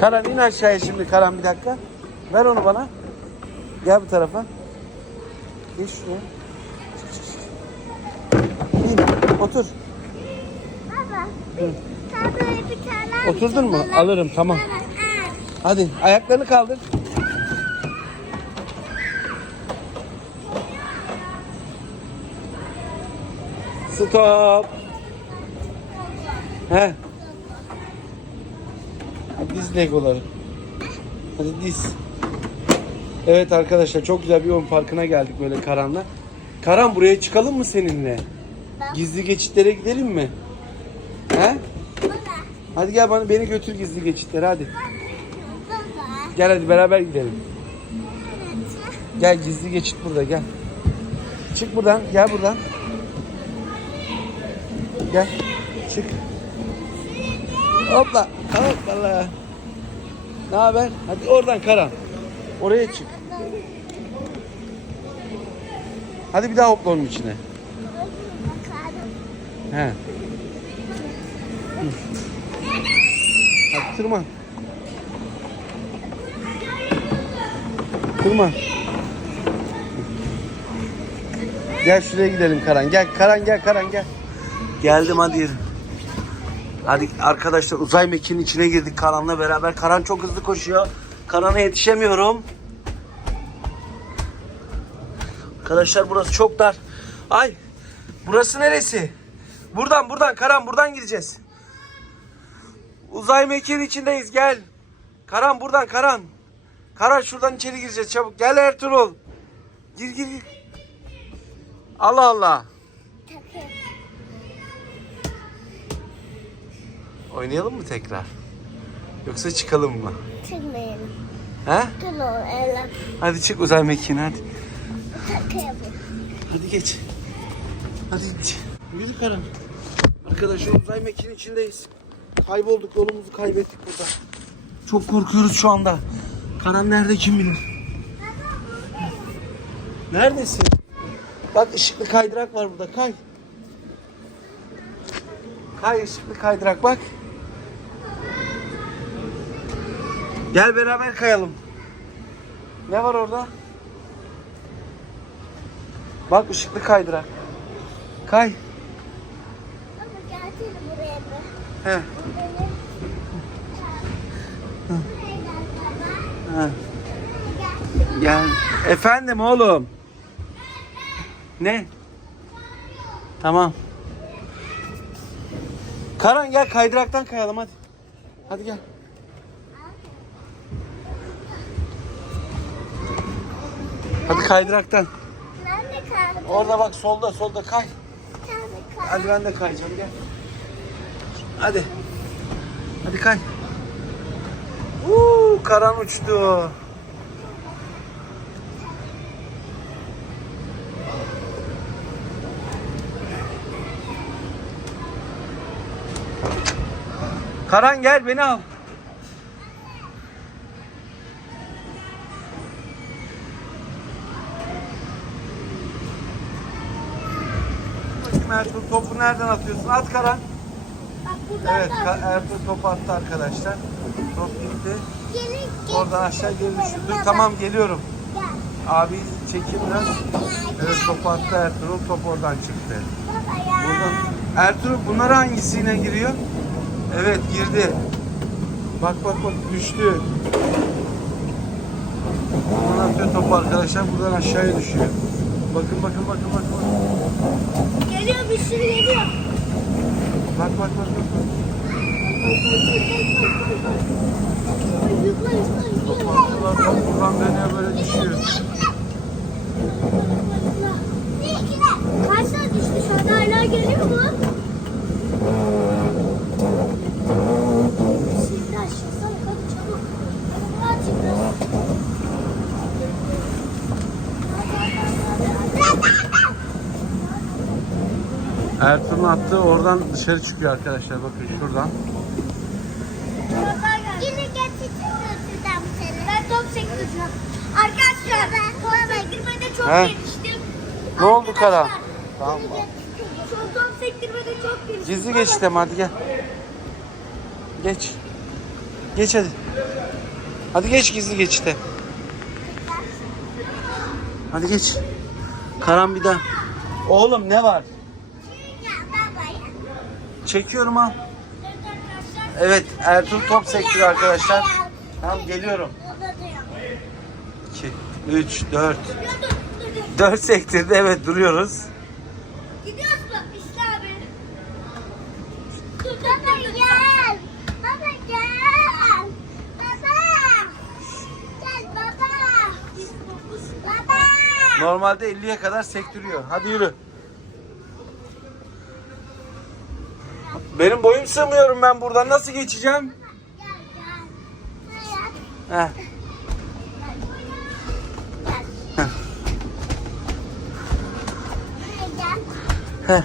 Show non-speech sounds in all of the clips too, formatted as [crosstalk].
Karan in aşağıya şimdi Karan bir dakika. Ver onu bana. Gel bu tarafa. Geç şuraya. İn, otur. Baba. Sen böyle bir tane Oturdun mu? Alırım, tamam. Baba, al. Hadi ayaklarını kaldır. Stop. He. Diz legoları. Hadi diz. Evet arkadaşlar çok güzel bir oyun parkına geldik böyle Karan'la. Karan buraya çıkalım mı seninle? Gizli geçitlere gidelim mi? He? Hadi gel bana beni götür gizli geçitlere hadi. Gel hadi beraber gidelim. Gel gizli geçit burada gel. Çık buradan gel buradan. Gel. Çık. Hopla. Hoppala. Ne haber? Hadi oradan Karan. Oraya çık. Hadi bir daha hopla onun içine. He. Hadi tırman. Tırman. Gel şuraya gidelim Karan. Gel Karan gel Karan gel. Geldim hadi yürü. Hadi arkadaşlar uzay mekiğinin içine girdik Karan'la beraber. Karan çok hızlı koşuyor. Karan'a yetişemiyorum. Arkadaşlar burası çok dar. Ay burası neresi? Buradan buradan Karan buradan gireceğiz. Uzay mekiğinin içindeyiz gel. Karan buradan Karan. Karan şuradan içeri gireceğiz çabuk. Gel Ertuğrul. Gir gir gir. Allah Allah. Takım. Oynayalım mı tekrar? Yoksa çıkalım mı? Çıkmayalım. O evlat. Hadi çık uzay mekiğine hadi. Hadi geç. Hadi geç. Yürü Karan. Arkadaşlar uzay mekiğinin içindeyiz. Kaybolduk yolumuzu kaybettik burada. Çok korkuyoruz şu anda. Karan nerede kim bilir. Neredesin? Bak ışıklı kaydırak var burada kay. Kay ışıklı kaydırak bak. Gel beraber kayalım. Ne var orada? Bak ışıklı kaydırak. Kay. Baba gelsene buraya bir. He. He. Gel. Efendim oğlum. Ne? Tamam. Karan gel kaydıraktan kayalım hadi. Hadi gel. Kaydıraktan. Nerede kaldı? Orada bak solda solda kay. Nerede kaldı? Hadi ben de kayacağım gel. Hadi. Hadi kay. Uuu karan uçtu. Karan gel beni al. Topu nereden atıyorsun? At Karan. Evet, Ka- Ertuğrul topu attı arkadaşlar. Top gitti. Oradan aşağı geri düşürdü. Tamam geliyorum. Gel. Abi çekim biraz. Evet topu attı Ertuğrul. Top oradan çıktı. Buradan. Ertuğrul bunlar hangisine giriyor? Evet girdi. Bak bak bak düştü. Buradan atıyor topu arkadaşlar. Buradan aşağıya düşüyor. Bakın bakın bakın bakın. bakın. Geliyor bir sürü geliyor. Bak bak bak bak. bak. Yükle yükle Topu yükle. atıyorlar. Top buradan dönüyor böyle düşüyor. Tane düştü şu anda hala geliyor mu? Şimdi aşağısana hadi çabuk. Hadi çık. Ertuğrul'un attığı oradan dışarı çıkıyor arkadaşlar. Bakın şuradan. Yine getirdim seni. Ben top sektireceğim. Arkadaşlar ben top sektirmede çok He? geliştim. Ne oldu Kara? Arkadaşlar, Tamam. Şu top sektirmede çok geliştim. Gizli ama hadi gel. Geç. Geç hadi. Hadi geç gizli geçite. Hadi geç. Karan bir daha. Oğlum ne var? Çekiyorum ha. Evet Ertuğrul top sektiriyor arkadaşlar. Tamam geliyorum. 2, 3, 4. 4 sektirdi evet duruyoruz. Gidiyoruz abi. Baba gel. Baba gel. Baba. Gel baba. Baba. Normalde 50'ye kadar sektiriyor. Hadi yürü. Benim boyum sığmıyorum ben buradan nasıl geçeceğim? Heh. Heh.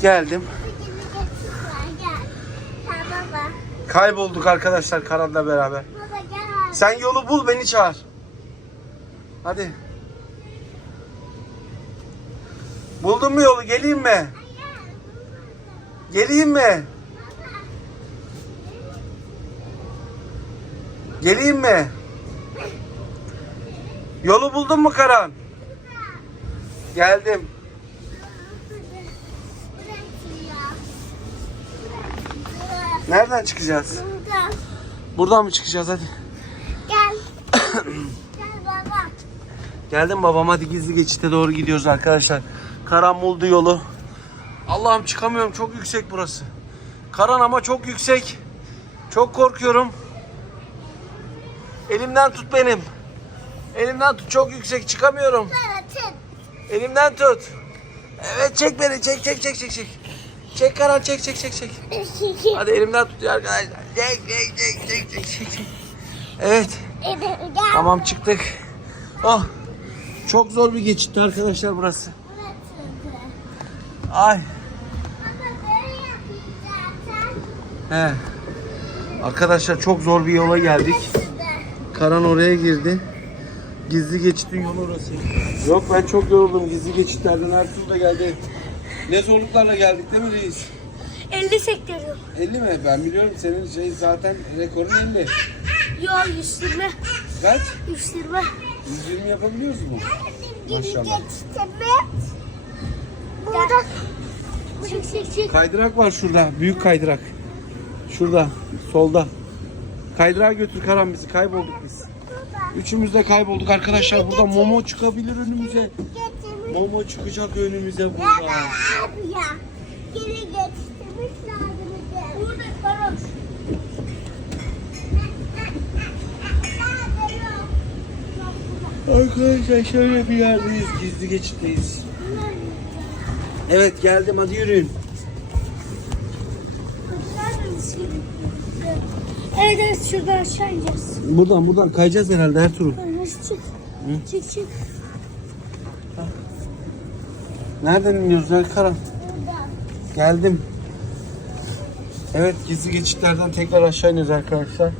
Geldim. Kaybolduk arkadaşlar Karan'la beraber. Sen yolu bul beni çağır. Hadi. Buldun mu yolu geleyim mi? Geleyim mi? Geleyim mi? Yolu buldun mu Karan? Geldim. Nereden çıkacağız? Buradan. Buradan mı çıkacağız hadi. Gel. [coughs] Gel baba. Geldim babam hadi gizli geçite doğru gidiyoruz arkadaşlar. Karan buldu yolu. Allah'ım çıkamıyorum çok yüksek burası. Karan ama çok yüksek. Çok korkuyorum. Elimden tut benim. Elimden tut çok yüksek çıkamıyorum. Elimden tut. Evet çek beni çek çek çek çek çek. Çek Karan çek çek çek çek. tut. Hadi elimden tutuyor arkadaşlar. Çek çek çek çek çek çek. Evet tamam çıktık. Oh çok zor bir geçitti arkadaşlar burası. Ay. He. Arkadaşlar çok zor bir yola geldik. Karan oraya girdi. Gizli geçitin yolu orası. Yok ben çok yoruldum gizli geçitlerden Ertuğrul da geldi. Ne zorluklarla geldik değil mi reis? 50 sektörü. 50 mi? Ben biliyorum senin şey zaten rekorun 50. Yo 120. Kaç? 120. 120 yapabiliyoruz mu? Maşallah. Burada. Çık çık çık. Kaydırak var şurada. Büyük kaydırak. Şurada. Solda. Kaydırağa götür Karan bizi. Kaybolduk biz. Üçümüz de kaybolduk arkadaşlar. Burada Momo çıkabilir önümüze. Momo çıkacak önümüze burada. Arkadaşlar şöyle bir yerdeyiz. Gizli geçitteyiz. Evet geldim hadi yürüyün. Evet şuradan aşağı ineceğiz. Buradan buradan kayacağız herhalde Ertuğrul. Çık. Çık çık. Nereden iniyoruz? Buradan. Geldim. Evet gizli geçitlerden tekrar aşağı iniyoruz arkadaşlar.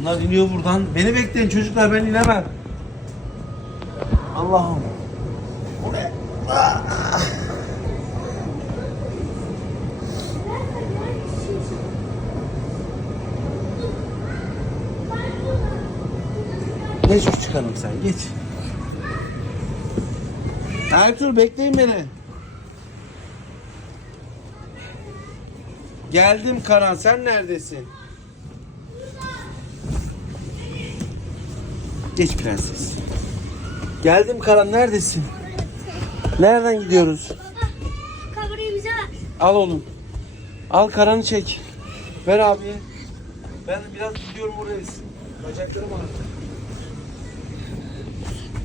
Bunlar iniyor buradan. Beni bekleyin çocuklar ben inemem. Allah'ım. Geç sen geç. Ertuğrul bekleyin beni. Geldim Karan sen neredesin? Geç prenses. Geldim Karan neredesin? Nereden gidiyoruz? Al oğlum. Al Karan'ı çek. Ver abiye. Ben biraz gidiyorum oraya. Bacaklarım ağrıyor.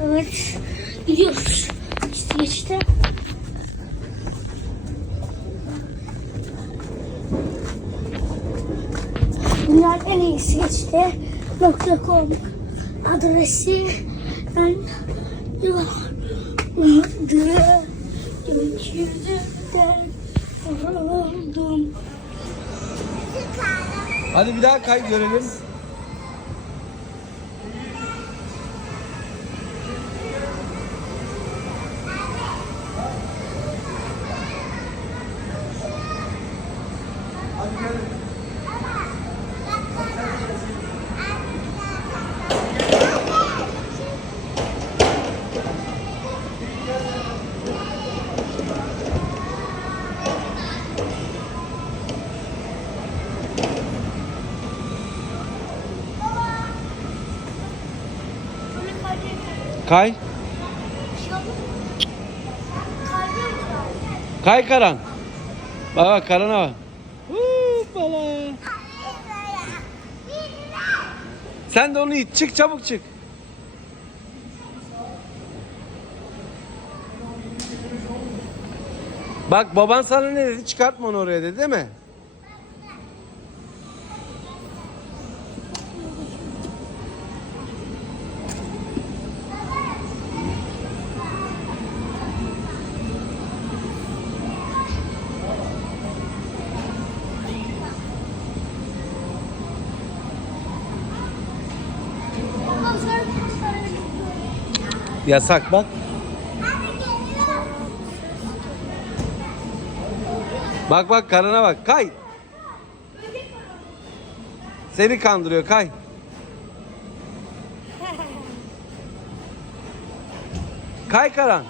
Evet. Gidiyoruz. İşte geçti. Dünyanın en iyisi geçti. Nokta com adresi ben yıllardır gökyüzünden vuruldum. Hadi bir daha kay görelim. Kay. Kay Karan. Bak bak Karan'a bak. Hoppala. Sen de onu it. Çık çabuk çık. Bak baban sana ne dedi? Çıkartma onu oraya dedi değil mi? Yasak bak. Bak bak karına bak. Kay. Seni kandırıyor kay. Kay Karan.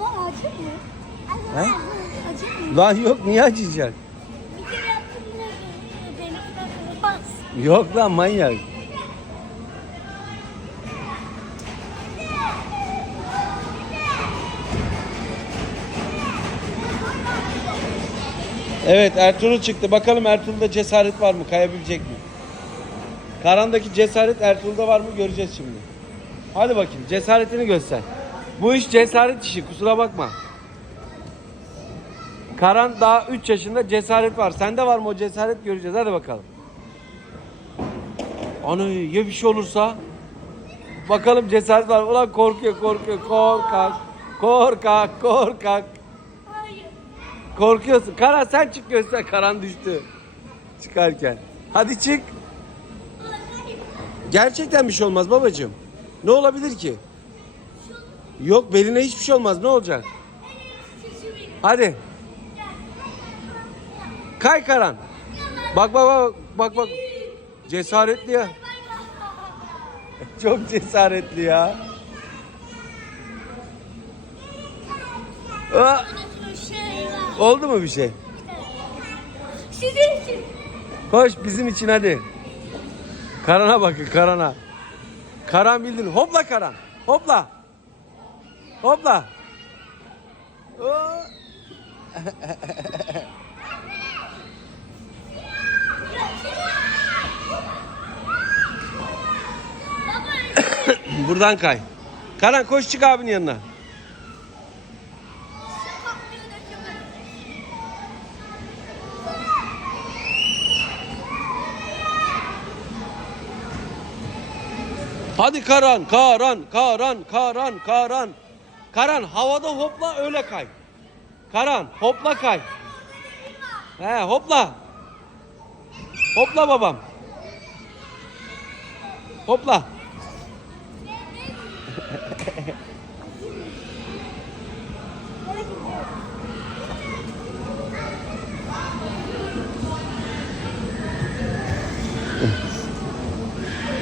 O acı mı? He? Acı mı? Lan yok niye acıyacak? Bir kere yaptım. Yok lan manyak. Evet Ertuğrul çıktı. Bakalım Ertuğrul'da cesaret var mı? Kayabilecek mi? Karan'daki cesaret Ertuğrul'da var mı? Göreceğiz şimdi. Hadi bakayım cesaretini göster. Bu iş cesaret işi kusura bakma. Karan daha 3 yaşında cesaret var. Sende var mı o cesaret göreceğiz. Hadi bakalım. Ana ya bir şey olursa? Bakalım cesaret var. Ulan korkuyor korkuyor. Korkak. Korkak korkak. Korkuyorsun. Karan sen çık göster. Karan düştü. Çıkarken. Hadi çık. Gerçekten bir şey olmaz babacığım. Ne olabilir ki? Yok beline hiçbir şey olmaz. Ne olacak? Hadi. Kay Karan. Bak bak bak bak bak. Cesaretli ya. [laughs] Çok cesaretli ya. Aa. Oldu mu bir şey? Sizin için. Koş bizim için hadi. Karana bakın Karana. Karan bildin. Hopla Karan. Hopla. Hopla. Buradan kay. Karan koş çık abinin yanına. Hadi Karan, Karan, Karan, Karan, Karan. Karan havada hopla öyle kay. Karan hopla kay. He hopla. Hopla babam. Hopla.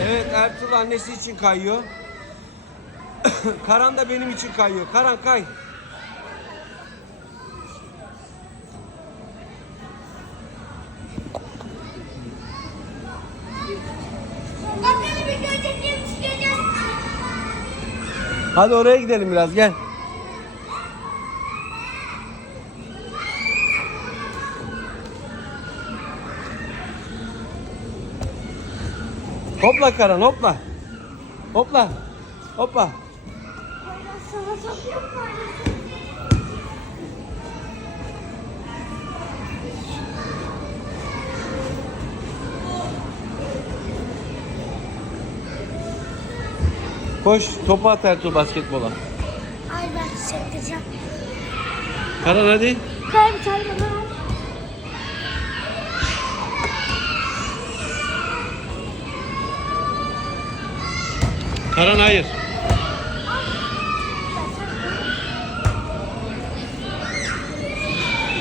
Evet Ertuğrul annesi için kayıyor. [coughs] Karan da benim için kayıyor. Karan kay. Hadi oraya gidelim biraz gel. Hopla Karan hopla. Hopla. Hopla. Koş topu at Ertuğrul basketbola. Ay ben çekeceğim. Karan hadi. Kay bir tane bana Karan hayır.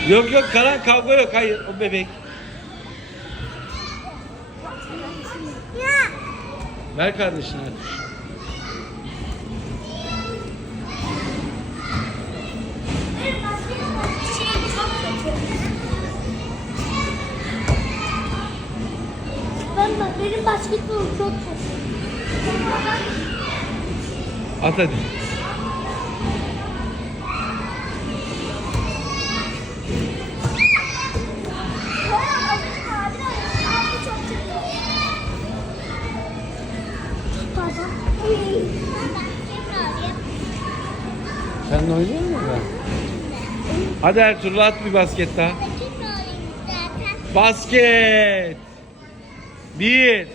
Yok yok Karan kavga yok hayır o bebek. Ver kardeşine hadi. Basketbol. Ben bak benim basketbolum çok At hadi. Sen oynuyor musun? Hadi Ertuğrul at bir basket daha. Basket. Bir.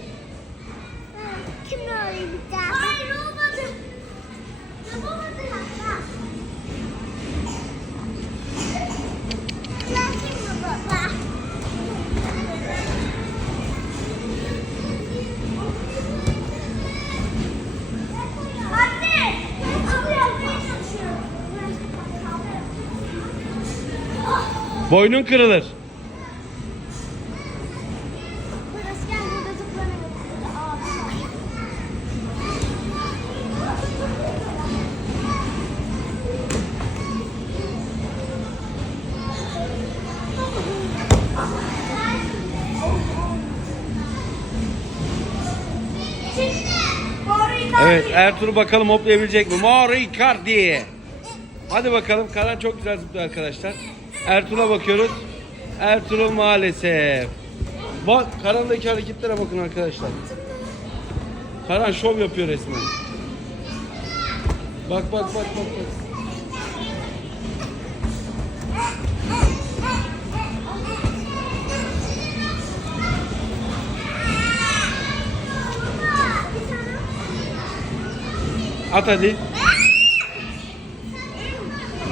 Boynun kırılır. Evet Ertuğrul bakalım hoplayabilecek mi? Mauro Icardi. Hadi bakalım. Karan çok güzel zıplıyor arkadaşlar. Ertuğrul'a bakıyoruz. Ertuğrul maalesef. Bak Karan'daki hareketlere bakın arkadaşlar. Karan şov yapıyor resmen. Bak bak bak bak. bak. At hadi.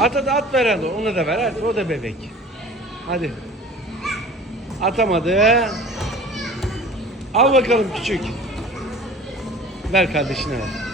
At hadi at ver hadi. Onu da ver. Hadi, o da bebek. Hadi. Atamadı. Al bakalım küçük. Ver kardeşine ver.